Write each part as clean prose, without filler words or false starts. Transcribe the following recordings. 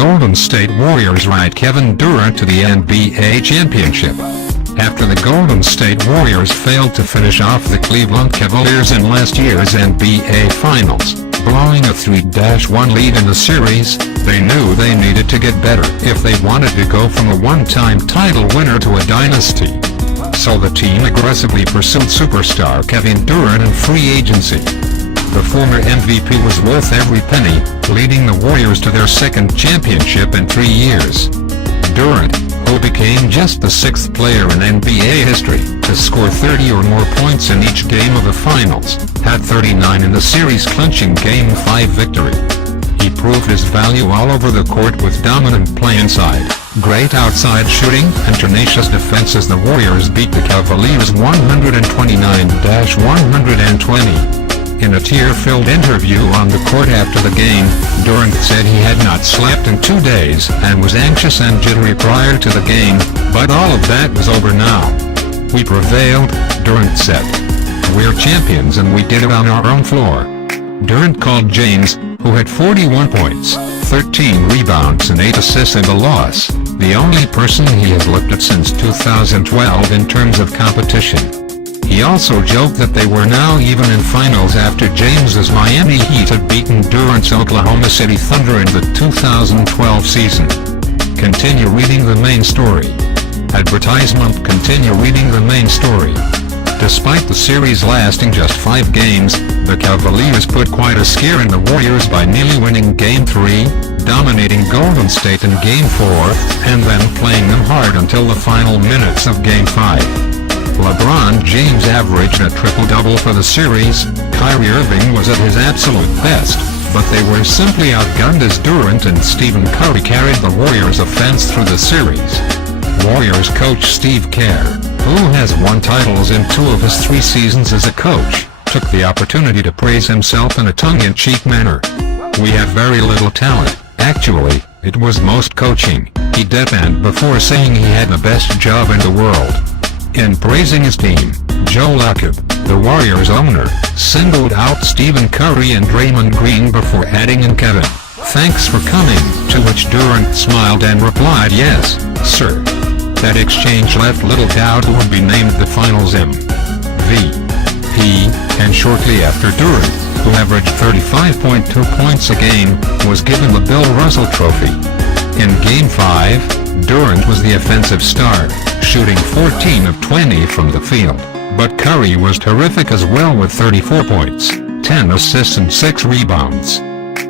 Golden State Warriors ride Kevin Durant to the N.B.A. championship. After the Golden State Warriors failed to finish off the Cleveland Cavaliers in last year's N.B.A. Finals, blowing a 3-1 lead in the series, they knew they needed to get better if they wanted to go from a one-time title winner to a dynasty. So the team aggressively pursued superstar Kevin Durant in free agency. The former M.V.P. was worth every penny, leading the Warriors to their second championship in 3 years. Durant, who became just the sixth player in N.B.A. history to score 30 or more points in each game of the finals, had 39 in the series-clinching Game 5 victory. He proved his value all over the court with dominant play inside, great outside shooting, and tenacious defense as the Warriors beat the Cavaliers 129-120. In a tear-filled interview on the court after the game, Durant said he had not slept in 2 days and was anxious and jittery prior to the game, but all of that was over now. "We prevailed," Durant said. "We're champions and we did it on our own floor." Durant called James, who had 41 points, 13 rebounds and 8 assists in the loss, the only person he has looked at since 2012 in terms of competition. He also joked that they were now even in finals after James's Miami Heat had beaten Durant's Oklahoma City Thunder in the 2012 season. Continue reading the main story. Advertisement. Continue reading the main story. Despite the series lasting just 5 games, the Cavaliers put quite a scare in the Warriors by nearly winning Game 3, dominating Golden State in Game 4, and then playing them hard until the final minutes of Game 5. LeBron James averaged a triple-double for the series. Kyrie Irving was at his absolute best, but they were simply outgunned as Durant and Stephen Curry carried the Warriors' offense through the series. Warriors coach Steve Kerr, who has won titles in 2 of his 3 seasons as a coach, took the opportunity to praise himself in a tongue-in-cheek manner. "We have very little talent. Actually, it was most coaching," he deadpanned before saying he had the best job in the world. In praising his team, Joe Lacob, the Warriors owner, singled out Stephen Curry and Draymond Green before adding in Kevin, "Thanks for coming," to which Durant smiled and replied, "Yes, sir." That exchange left little doubt who would be named the finals M.V.P., and shortly after Durant, who averaged 35.2 points a game, was given the Bill Russell Trophy. In Game 5, Durant was the offensive star, shooting 14 of 20 from the field, but Curry was terrific as well with 34 points, 10 assists and 6 rebounds.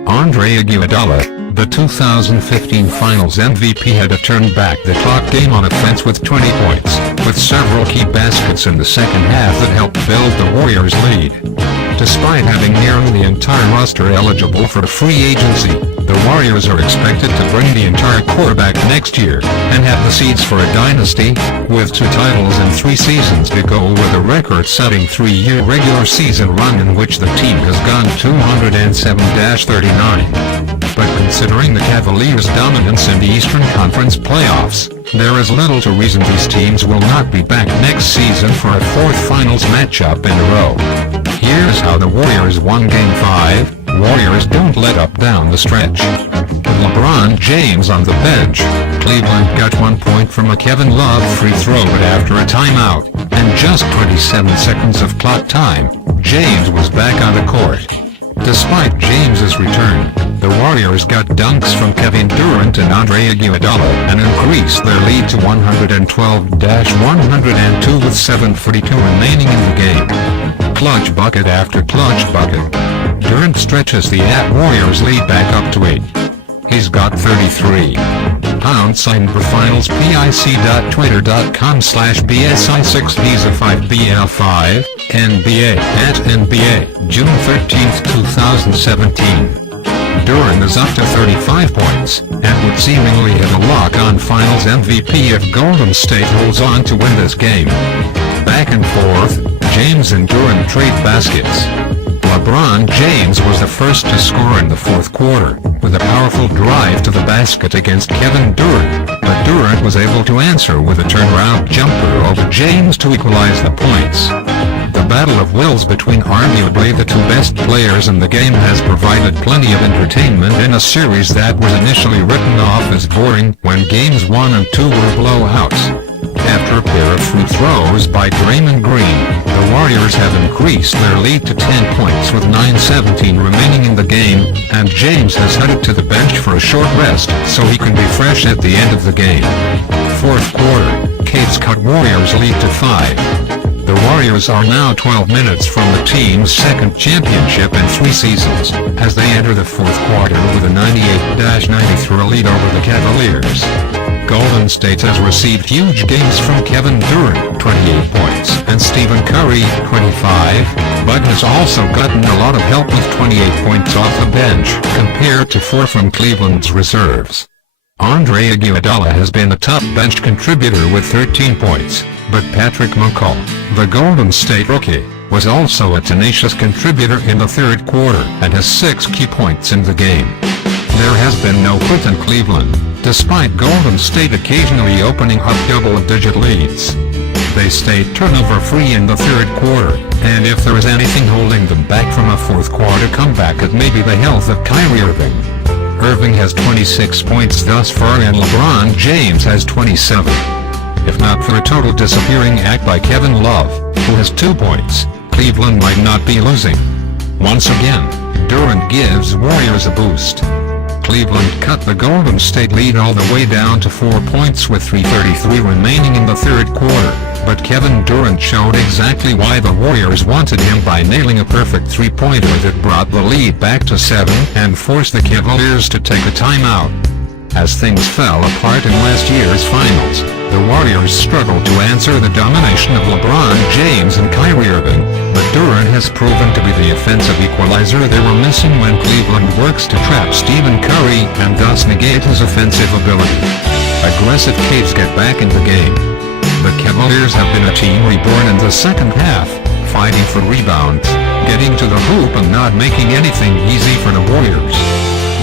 Andre Iguodala, the 2015 Finals MVP, had to turn back the clock game on offense with 20 points, with several key baskets in the second half that helped build the Warriors' lead. Despite having nearly the entire roster eligible for free agency, the Warriors are expected to bring the entire core back next year, and have the seeds for a dynasty, with 2 titles in 3 seasons to go with a record-setting 3-year regular season run in which the team has gone 207-39. But considering the Cavaliers' dominance in the Eastern Conference playoffs, there is little to reason these teams will not be back next season for a 4th finals matchup in a row. Here's how the Warriors won Game 5. Warriors don't let up down the stretch. With LeBron James on the bench, Cleveland got 1 point from a Kevin Love free throw, but after a timeout, and just 27 seconds of clock time, James was back on the court. Despite James's return, the Warriors got dunks from Kevin Durant and Andre Iguodala and increased their lead to 112-102 with 7:42 remaining in the game. Clutch bucket after clutch bucket. Durant stretches the Warriors lead back up to 8. He's got 33. Signed for finals pic.twitter.com/BSI6 Visa 5BL5, NBA, @NBA, June 13, 2017. Durant is up to 35 points, and would seemingly have a lock-on finals MVP if Golden State holds on to win this game. Back and forth, James and Durant trade baskets. LeBron James was the first to score in the 4th quarter, with a powerful drive to the basket against Kevin Durant, but Durant was able to answer with a turnaround jumper over James to equalize the points. The battle of wills between arguably the two best players in the game has provided plenty of entertainment in a series that was initially written off as boring when games 1 and 2 were blowouts. After a pair of free throws by Draymond Green, the Warriors have increased their lead to 10 points with 9:17 remaining in the game, and James has headed to the bench for a short rest so he can be fresh at the end of the game. Fourth quarter, Cavs cut Warriors lead to 5. The Warriors are now 12 minutes from the team's second championship in 3 seasons, as they enter the fourth quarter with a 98-93 lead over the Cavaliers. Golden State has received huge games from Kevin Durant, 28 points, and Stephen Curry, 25, but has also gotten a lot of help with 28 points off the bench, compared to 4 from Cleveland's reserves. Andre Iguodala has been a top bench contributor with 13 points, but Patrick McCaw, the Golden State rookie, was also a tenacious contributor in the third quarter and has 6 key points in the game. There has been no quit in Cleveland, despite Golden State occasionally opening up double-digit leads. They stayed turnover-free in the third quarter, and if there is anything holding them back from a fourth quarter comeback, it may be the health of Kyrie Irving. Irving has 26 points thus far and LeBron James has 27. If not for a total disappearing act by Kevin Love, who has 2 points, Cleveland might not be losing. Once again, Durant gives Warriors a boost. Cleveland cut the Golden State lead all the way down to 4 points with 3:33 remaining in the third quarter, but Kevin Durant showed exactly why the Warriors wanted him by nailing a perfect three-pointer that brought the lead back to 7 and forced the Cavaliers to take a timeout. As things fell apart in last year's finals, the Warriors struggled to answer the domination of LeBron James and Kyrie Irving, but Durant has proven to be the offensive equalizer they were missing when Cleveland works to trap Stephen Curry and thus negate his offensive ability. Aggressive Cavs get back in the game. The Cavaliers have been a team reborn in the second half, fighting for rebounds, getting to the hoop and not making anything easy for the Warriors.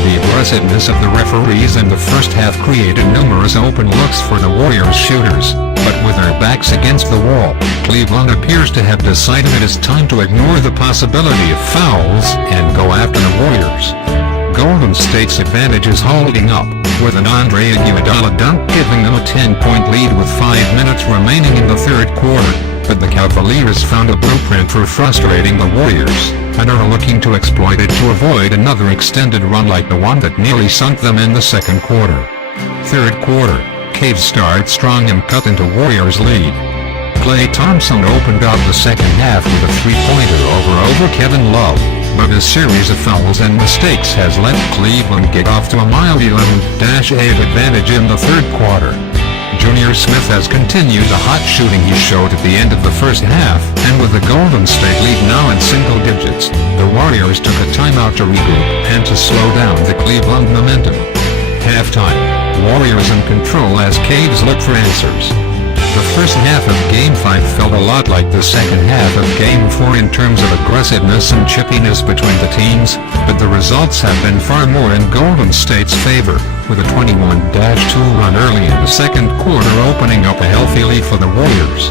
The aggressiveness of the referees in the first half created numerous open looks for the Warriors shooters, but with their backs against the wall, Cleveland appears to have decided it is time to ignore the possibility of fouls and go after the Warriors. Golden State's advantage is holding up, with an Andre Iguodala dunk giving them a 10-point lead with 5 minutes remaining in the third quarter, but the Cavaliers found a blueprint for frustrating the Warriors, and are looking to exploit it to avoid another extended run like the one that nearly sunk them in the second quarter. Third quarter, Cavs start strong and cut into Warriors' lead. Klay Thompson opened up the second half with a three-pointer over Kevin Love, but a series of fouls and mistakes has let Cleveland get off to a mild 11-8 advantage in the third quarter. Junior Smith has continued the hot shooting he showed at the end of the first half, and with the Golden State lead now in single digits, the Warriors took a timeout to regroup and to slow down the Cleveland momentum. Halftime, Warriors in control as Cavs look for answers. The first half of Game 5 felt a lot like the second half of Game 4 in terms of aggressiveness and chippiness between the teams, but the results have been far more in Golden State's favor, with a 21-2 run early in the second quarter opening up a healthy lead for the Warriors.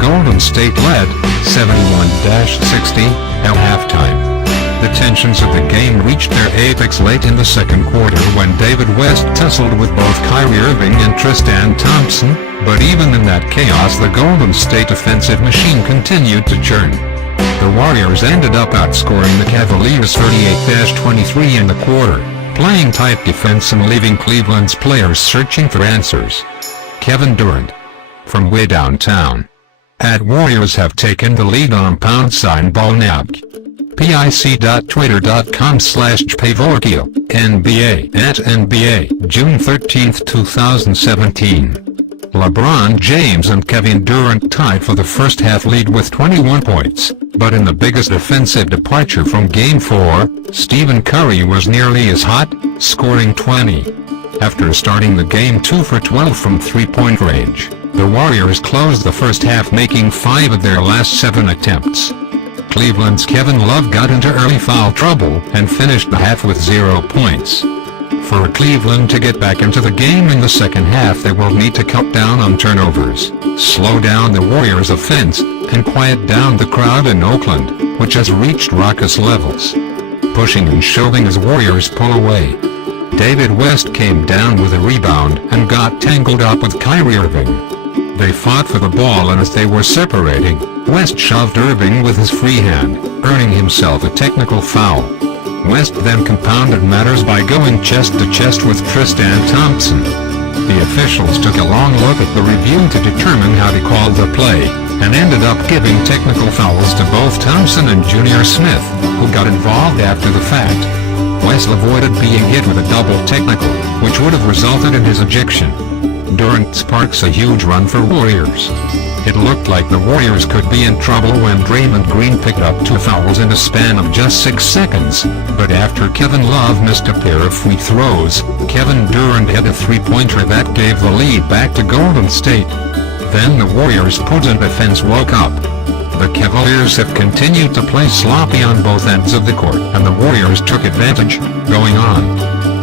Golden State led 71-60 at halftime. The tensions of the game reached their apex late in the second quarter when David West tussled with both Kyrie Irving and Tristan Thompson, but even in that chaos the Golden State offensive machine continued to churn. The Warriors ended up outscoring the Cavaliers 38-23 in the quarter, playing tight defense and leaving Cleveland's players searching for answers. Kevin Durant, from way downtown, at Warriors have taken the lead on #ballnap. pic.twitter.com/Pavorkio, NBA at N.B.A. June 13, 2017. LeBron James and Kevin Durant tied for the first half lead with 21 points, but in the biggest offensive departure from Game 4, Stephen Curry was nearly as hot, scoring 20. After starting the game 2 for 12 from three-point range, the Warriors closed the first half making 5 of their last 7 attempts. Cleveland's Kevin Love got into early foul trouble and finished the half with 0 points. For Cleveland to get back into the game in the second half, they will need to cut down on turnovers, slow down the Warriors' offense, and quiet down the crowd in Oakland, which has reached raucous levels. Pushing and shoving as Warriors pull away. David West came down with a rebound and got tangled up with Kyrie Irving. They fought for the ball, and as they were separating, West shoved Irving with his free hand, earning himself a technical foul. West then compounded matters by going chest to chest with Tristan Thompson. The officials took a long look at the review to determine how to call the play, and ended up giving technical fouls to both Thompson and Junior Smith, who got involved after the fact. West avoided being hit with a double technical, which would have resulted in his ejection. Durant sparks a huge run for Warriors. It looked like the Warriors could be in trouble when Draymond Green picked up 2 fouls in a span of just 6 seconds, but after Kevin Love missed a pair of free throws, Kevin Durant hit a three-pointer that gave the lead back to Golden State. Then the Warriors' potent defense woke up. The Cavaliers have continued to play sloppy on both ends of the court, and the Warriors took advantage, going on.